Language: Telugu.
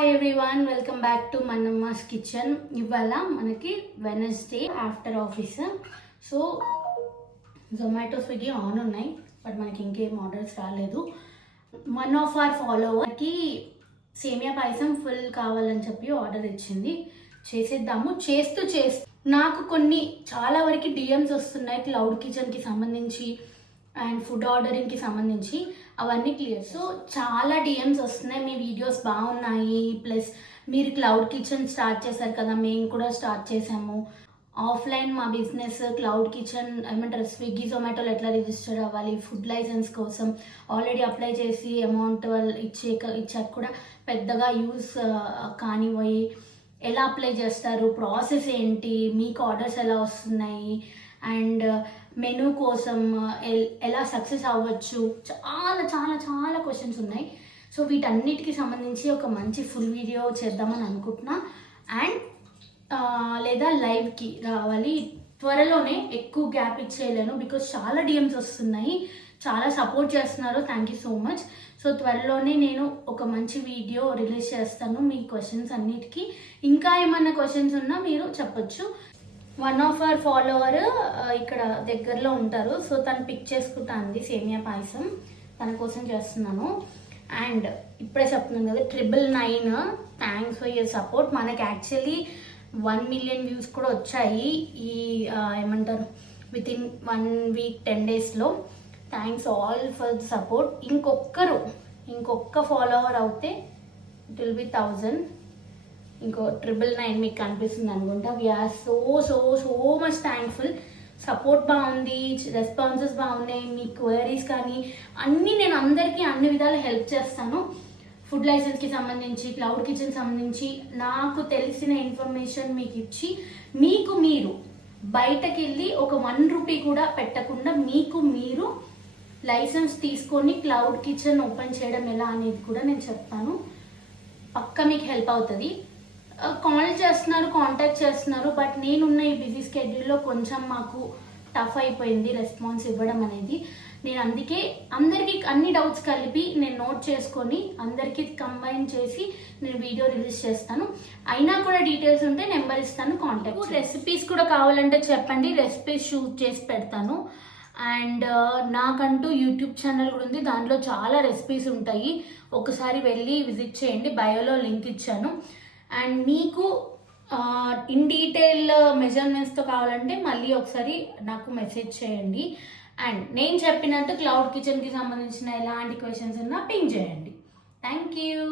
Hi everyone, welcome back to మన్నమ్మాస్ కిచెన్. ఇవాళ మనకి Wednesday after office. So Zomato Swiggy on ఉన్నాయి, బట్ మనకి ఇంకేం ఆర్డర్స్ రాలేదు. వన్ ఆఫ్ అవర్ ఫాలోవర్కి సేమియా పాయసం ఫుల్ కావాలని చెప్పి ఆర్డర్ ఇచ్చింది. చేసేద్దాము. చేస్తూ నాకు కొన్ని చాలా వరకు డిఎమ్స్ వస్తున్నాయి క్లౌడ్ కిచెన్కి సంబంధించి అండ్ ఫుడ్ ఆర్డరింగ్కి సంబంధించి. అవన్నీ క్లియర్. సో చాలా డిఎమ్స్ వస్తున్నాయి, మీ వీడియోస్ బాగున్నాయి, ప్లస్ మీరు క్లౌడ్ కిచెన్ స్టార్ట్ చేశారు కదా, మేము కూడా స్టార్ట్ చేసాము. ఆఫ్లైన్ మా బిజినెస్ క్లౌడ్ కిచెన్ ఏమంటారు, స్విగ్గీ జొమాటోలో ఎట్లా రిజిస్టర్ అవ్వాలి, ఫుడ్ లైసెన్స్ కోసం ఆల్రెడీ అప్లై చేసి అమౌంట్ వాళ్ళు ఇచ్చాక కూడా పెద్దగా యూస్ కానివ్వయి, ఎలా అప్లై చేస్తారు, ప్రాసెస్ ఏంటి, మీకు ఆర్డర్స్ ఎలా వస్తున్నాయి, అండ్ మెనూ కోసం ఎలా సక్సెస్ అవ్వచ్చు, చాలా చాలా చాలా క్వశ్చన్స్ ఉన్నాయి. సో వీటన్నిటికి సంబంధించి ఒక మంచి ఫుల్ వీడియో చేద్దామని అనుకుంటున్నా. అండ్ లేదా లైవ్కి రావాలి త్వరలోనే, ఎక్కువ గ్యాప్ ఇచ్చేయలేను బికాస్ చాలా డిఎమ్స్ వస్తున్నాయి, చాలా సపోర్ట్ చేస్తున్నారు. Thank you so much. So త్వరలోనే నేను ఒక మంచి వీడియో రిలీజ్ చేస్తాను మీ క్వశ్చన్స్ అన్నిటికీ. ఇంకా ఏమైనా క్వశ్చన్స్ ఉన్నా మీరు చెప్పొచ్చు. వన్ ఆఫ్ అవర్ ఫాలోవర్ ఇక్కడ దగ్గరలో ఉంటారు, సో తను పిక్ చేసుకుంటాను సేమియా పాయసం, తన కోసం చేస్తున్నాను. అండ్ ఇప్పుడే చెప్తున్నాను కదా, 999 థ్యాంక్స్ ఫర్ యువర్ సపోర్ట్. మనకి యాక్చువల్లీ 1 million వ్యూస్ కూడా వచ్చాయి ఈ ఏమంటారు విత్ ఇన్ 1 week 10 daysలో. Thanks all for the support. ఇంకొక్క ఫాలోవర్ అవుతే ఇట్ విల్ బి 1000. ఇంకో 999 మీకు కనిపిస్తుంది అనుకుంటా. We are so so so much thankful. Support బాగుంది, రెస్పాన్సెస్ బాగున్నాయి, మీ క్వైరీస్ కానీ అన్నీ నేను అందరికీ అన్ని విధాలు హెల్ప్ చేస్తాను. ఫుడ్ లైసెన్స్కి సంబంధించి, క్లౌడ్ కిచెన్ సంబంధించి నాకు తెలిసిన ఇన్ఫర్మేషన్ మీకు ఇచ్చి, మీకు మీరు బయటకు వెళ్ళి ఒక 1 రూపీ కూడా పెట్టకుండా మీకు మీరు లైసెన్స్ తీసుకొని క్లౌడ్ కిచెన్ ఓపెన్ చేయడం ఎలా అనేది కూడా నేను చెప్తాను. పక్కా మీకు హెల్ప్ అవుతుంది. కాల్ చేస్తున్నారు, కాంటాక్ట్ చేస్తున్నారు, బట్ నేనున్న ఈ బిజీ స్కెడ్యూల్లో కొంచెం మాకు టఫ్ అయిపోయింది రెస్పాన్స్ ఇవ్వడం అనేది. నేను అందుకే అందరికీ అన్ని డౌట్స్ కలిపి నేను నోట్ చేసుకొని అందరికీ కంబైన్ చేసి నేను వీడియో రిలీజ్ చేస్తాను. అయినా కూడా డీటెయిల్స్ ఉంటే నెంబర్ ఇస్తాను, కాంటాక్ట్. రెసిపీస్ కూడా కావాలంటే చెప్పండి, రెసిపీస్ షూట్ చేసి పెడతాను. అండ్ నాకంటూ యూట్యూబ్ ఛానల్ కూడా ఉంది, దాంట్లో చాలా రెసిపీస్ ఉంటాయి, ఒకసారి వెళ్ళి విజిట్ చేయండి, బయోలో లింక్ ఇచ్చాను. అండ్ మీకు ఇన్ డీటెయిల్ మెజర్మెంట్స్తో కావాలంటే మళ్ళీ ఒకసారి నాకు మెసేజ్ చేయండి. అండ్ నేను చెప్పినట్టు క్లౌడ్ కిచెన్కి సంబంధించిన ఎలాంటి క్వశ్చన్స్ ఉన్నా పింగ్ చేయండి. Thank you.